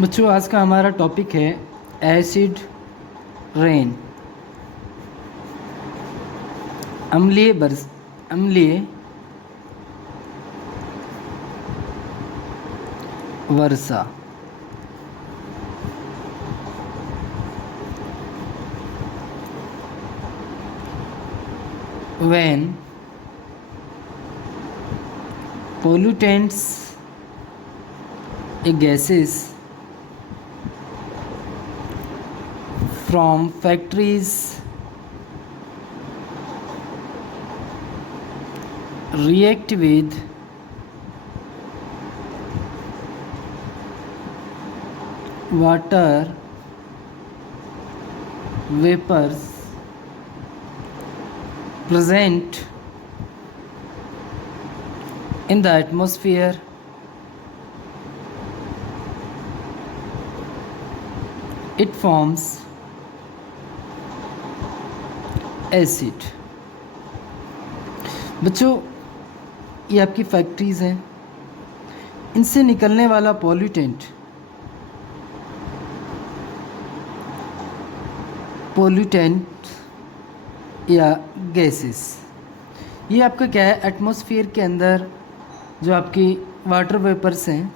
बच्चों आज का हमारा टॉपिक है एसिड रेन। अम्लीय वर्षा। When pollutants gases from factories react with water vapors present in the atmosphere, it forms acid। बच्चों ये आपकी फैक्ट्रीज़ हैं, इनसे निकलने वाला पॉल्यूटेंट या गैसेस, ये आपका क्या है, एटमॉस्फेयर के अंदर जो आपकी वाटर वेपर्स हैं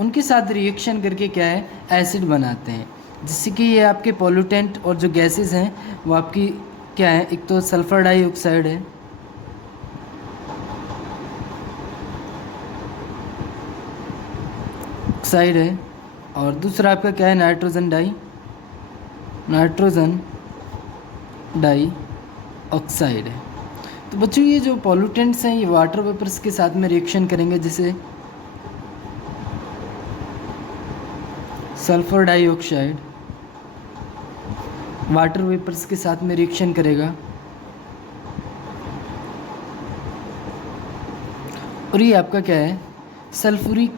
उनके साथ रिएक्शन करके क्या है, एसिड बनाते हैं। जिससे कि ये आपके पॉल्यूटेंट और जो गैसेस हैं वो आपकी क्या है, एक तो सल्फर डाइऑक्साइड है, और दूसरा आपका क्या है, नाइट्रोजन डाइऑक्साइड है। तो बच्चों ये जो पॉल्यूटेंट्स हैं ये वाटर वेपर्स के साथ में रिएक्शन करेंगे, जैसे सल्फर डाइऑक्साइड वाटर वेपर्स के साथ में रिएक्शन करेगा और ये आपका क्या है, सल्फ्यूरिक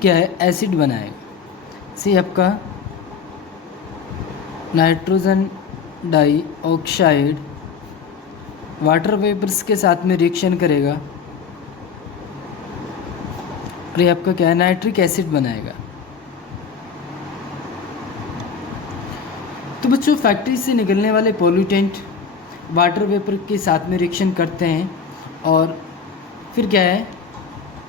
क्या है, एसिड बनाएगा। सी आपका नाइट्रोजन डाइऑक्साइड वाटर वेपर्स के साथ में रिएक्शन करेगा और ये आपका क्या है, नाइट्रिक एसिड बनाएगा। तो बच्चों फैक्ट्री से निकलने वाले पॉल्यूटेंट वाटर वेपर के साथ में रिएक्शन करते हैं और फिर क्या है,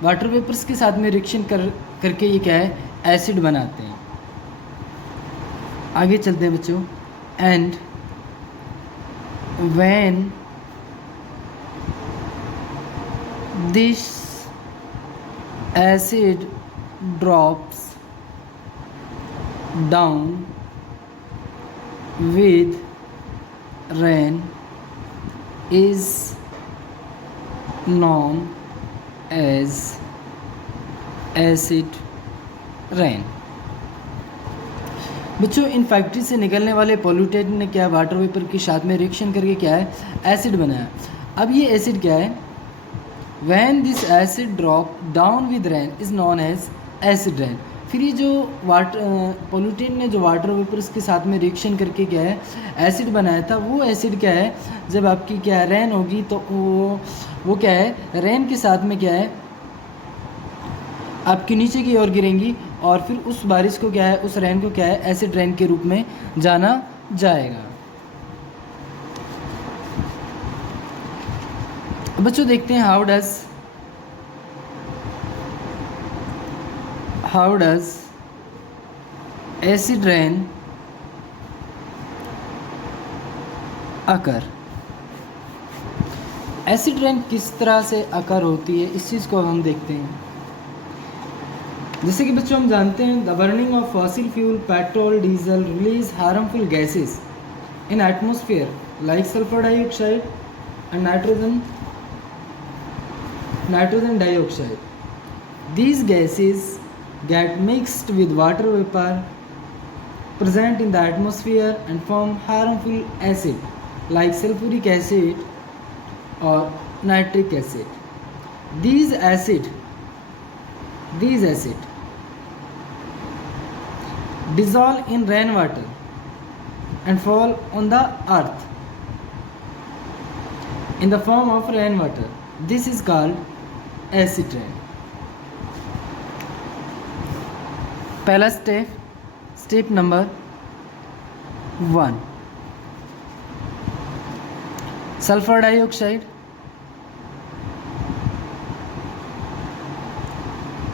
वाटर वेपर्स के साथ में रिएक्शन करके ये क्या है, एसिड बनाते हैं। आगे चलते हैं बच्चों। And when this acid drops down with rain is known as acid rain। बच्चों इन फैक्ट्री से निकलने वाले पॉल्यूटेंट ने क्या, वाटर वेपर के साथ में रिएक्शन करके क्या है, एसिड बनाया। अब ये एसिड क्या है, When this acid drop down with rain is known as acid rain। फिर ये जो पॉल्यूटेंट ने जो वाटर वेपर्स के साथ में रिएक्शन करके क्या है, एसिड बनाया था, वो एसिड क्या है, जब आपकी क्या है, रेन होगी तो वो क्या है, रेन के साथ में क्या है, आपके नीचे की ओर गिरेंगी और फिर उस बारिश को क्या है, उस रेन को क्या है, एसिड रेन के रूप में जाना जाएगा। बच्चों देखते हैं how does acid rain occur. Acid rain किस तरह से अकर होती है, इस चीज़ को हम देखते हैं। जैसे कि बच्चों हम जानते हैं, the burning of fossil fuel, petrol, diesel release harmful gases in atmosphere like sulphur dioxide and nitrogen dioxide। These gases get mixed with water vapor present in the atmosphere and form harmful acid like sulfuric acid or nitric acid। These acid dissolve in rainwater and fall on the earth in the form of rainwater. This is called acid rain. पहला step number 1, sulphur dioxide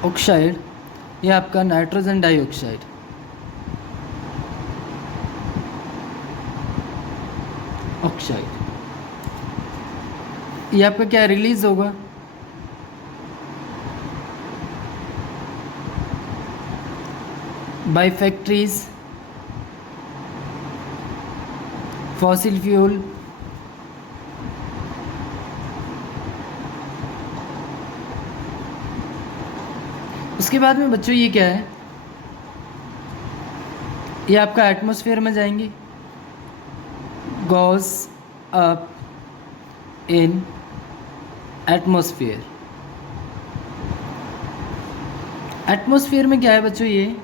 oxide, ये आपका nitrogen dioxide, oxide, ये आपका क्या release होगा, bye factories, fossil fuel, उसके बाद में बच्चों ये क्या है, ये आपका एटमॉस्फेयर में जाएंगे, goes up in atmosphere. Atmosphere में क्या है बच्चों, ये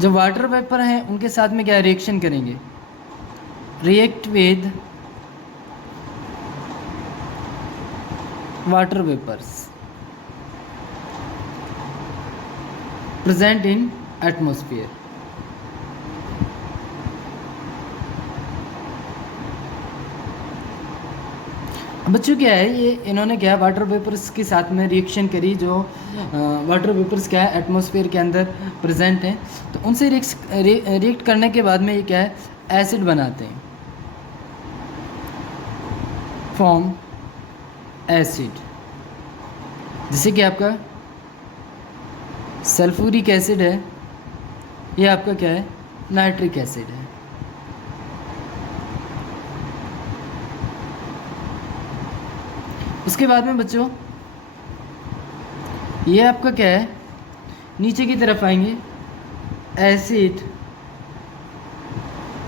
जो वाटर वेपर हैं उनके साथ में क्या रिएक्शन करेंगे, react with water vapours present in atmosphere. बच्चों क्या है, ये इन्होंने क्या है वाटर वेपर्स के साथ में रिएक्शन करी, जो वाटर वेपर्स क्या है एटमॉस्फेयर के अंदर प्रेजेंट हैं, तो उनसे रिएक्ट करने के बाद में ये क्या है एसिड बनाते हैं, फॉर्म एसिड, जैसे कि आपका सल्फ्यूरिक एसिड है, ये आपका क्या है नाइट्रिक एसिड है। उसके बाद में बच्चों ये आपका क्या है नीचे की तरफ आएंगे, acid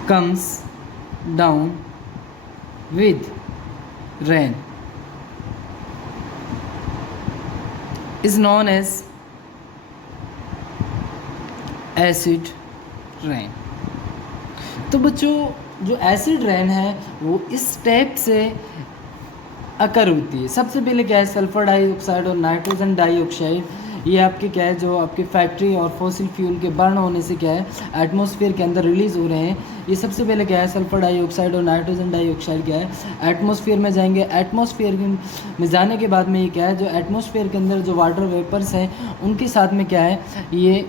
comes down with rain is known as acid rain. तो बच्चों जो एसिड रेन है वो इस स्टेप से अकर होती है। सबसे पहले क्या है सल्फर डाइऑक्साइड और नाइट्रोजन डाइऑक्साइड, ये आपके क्या है जो आपके फैक्ट्री और फॉसिल फ्यूल के बर्न होने से क्या है एटमॉस्फेयर के अंदर रिलीज़ हो रहे हैं। ये सबसे पहले क्या है सल्फर डाइऑक्साइड और नाइट्रोजन डाइऑक्साइड क्या है एटमॉस्फेयर में जाएंगे। एटमॉस्फेयर में जाने के बाद में ये क्या है जो एटमॉस्फेयर के अंदर जो वाटर वेपर्स हैं उनके साथ में क्या है ये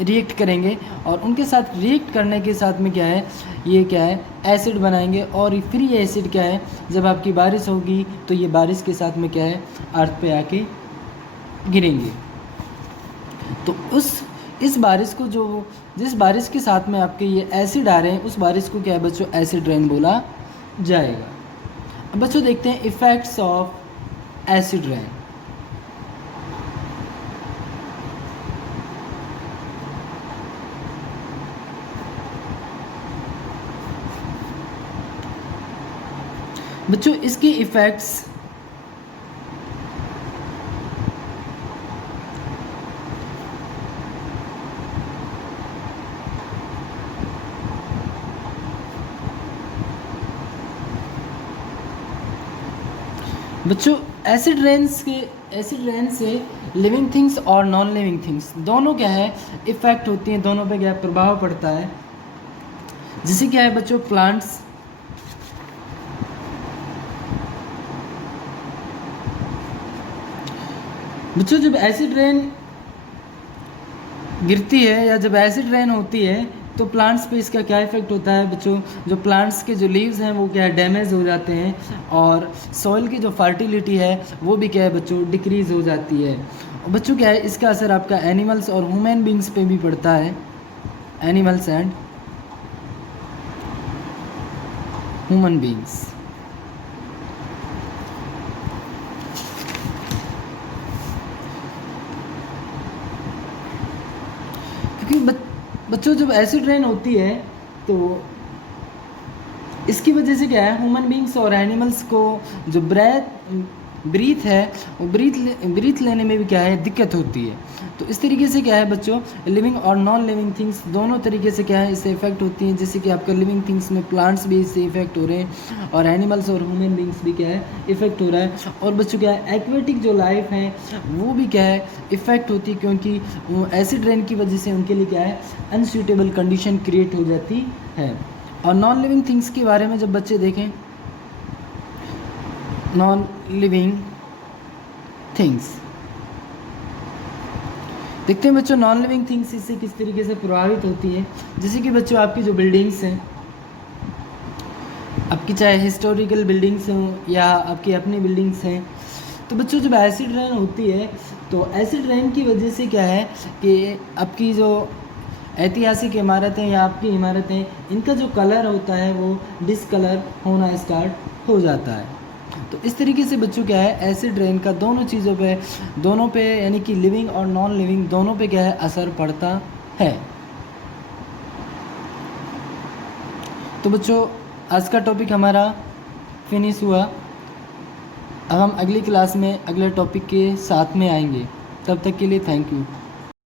रिएक्ट करेंगे, और उनके साथ रिएक्ट करने के साथ में क्या है ये क्या है एसिड बनाएंगे, और फिर ये एसिड क्या है जब आपकी बारिश होगी तो ये बारिश के साथ में क्या है अर्थ पे आके गिरेंगे। तो इस बारिश को जो जिस बारिश के साथ में आपके ये एसिड आ रहे हैं उस बारिश को क्या है बच्चों एसिड रेन बोला जाएगा। अब बच्चों देखते हैं इफ़ेक्ट्स ऑफ एसिड रेन। बच्चों इसके इफ़ेक्ट्स बच्चों एसिड रेन से लिविंग थिंग्स और नॉन लिविंग थिंग्स दोनों क्या है इफ़ेक्ट होती हैं, दोनों पे क्या प्रभाव पड़ता है। जैसे क्या है बच्चों प्लांट्स, बच्चों जब एसिड रेन गिरती है या जब एसिड रेन होती है तो प्लांट्स पे इसका क्या इफ़ेक्ट होता है बच्चों, जो प्लांट्स के जो लीव्स हैं वो क्या है डैमेज हो जाते हैं, और सॉइल की जो फर्टिलिटी है वो भी क्या है बच्चों डिक्रीज़ हो जाती है। और बच्चों क्या है इसका असर आपका एनिमल्स और ह्यूमन बींग्स पे भी पड़ता है, एनिमल्स एंड ह्यूमन बींग्स। क्योंकि बच्चों जब एसिड रेन होती है तो इसकी वजह से क्या है ह्यूमन बींग्स और एनिमल्स को जो ब्रीथ है वो ब्रीथ लेने में भी क्या है दिक्कत होती है। तो इस तरीके से क्या है बच्चों, लिविंग और नॉन लिविंग थिंग्स दोनों तरीके से क्या है इससे इफेक्ट होती हैं। जैसे कि आपका लिविंग थिंग्स में प्लांट्स भी इससे इफेक्ट हो रहे हैं और एनिमल्स और ह्यूमन बींग्स भी क्या है इफेक्ट हो रहा है। और बच्चों क्या है एक्वेटिक जो लाइफ है वो भी क्या है इफेक्ट होती है, क्योंकि एसिड रेन की वजह से उनके लिए क्या है अनसूटेबल कंडीशन क्रिएट हो जाती है। और नॉन लिविंग थिंग्स के बारे में जब बच्चे देखें, नॉन लिविंग थिंग्स देखते हैं बच्चों, नॉन लिविंग थिंग्स इससे किस तरीके से प्रभावित होती है। जैसे कि बच्चों आपकी जो बिल्डिंग्स हैं, आपकी चाहे हिस्टोरिकल बिल्डिंग्स हों या आपकी अपनी बिल्डिंग्स हैं, तो बच्चों जब एसिड रेन होती है तो एसिड रेन की वजह से क्या है कि आपकी जो ऐतिहासिक इमारतें या आपकी इमारतें, इनका जो कलर होता है वो डिसकलर होना स्टार्ट हो जाता है। तो इस तरीके से बच्चों क्या है एसिड रेन का दोनों पे यानी कि लिविंग और नॉन लिविंग दोनों पे क्या है असर पड़ता है। तो बच्चों आज का टॉपिक हमारा फिनिश हुआ। अब हम अगली क्लास में अगले टॉपिक के साथ में आएंगे। तब तक के लिए थैंक यू।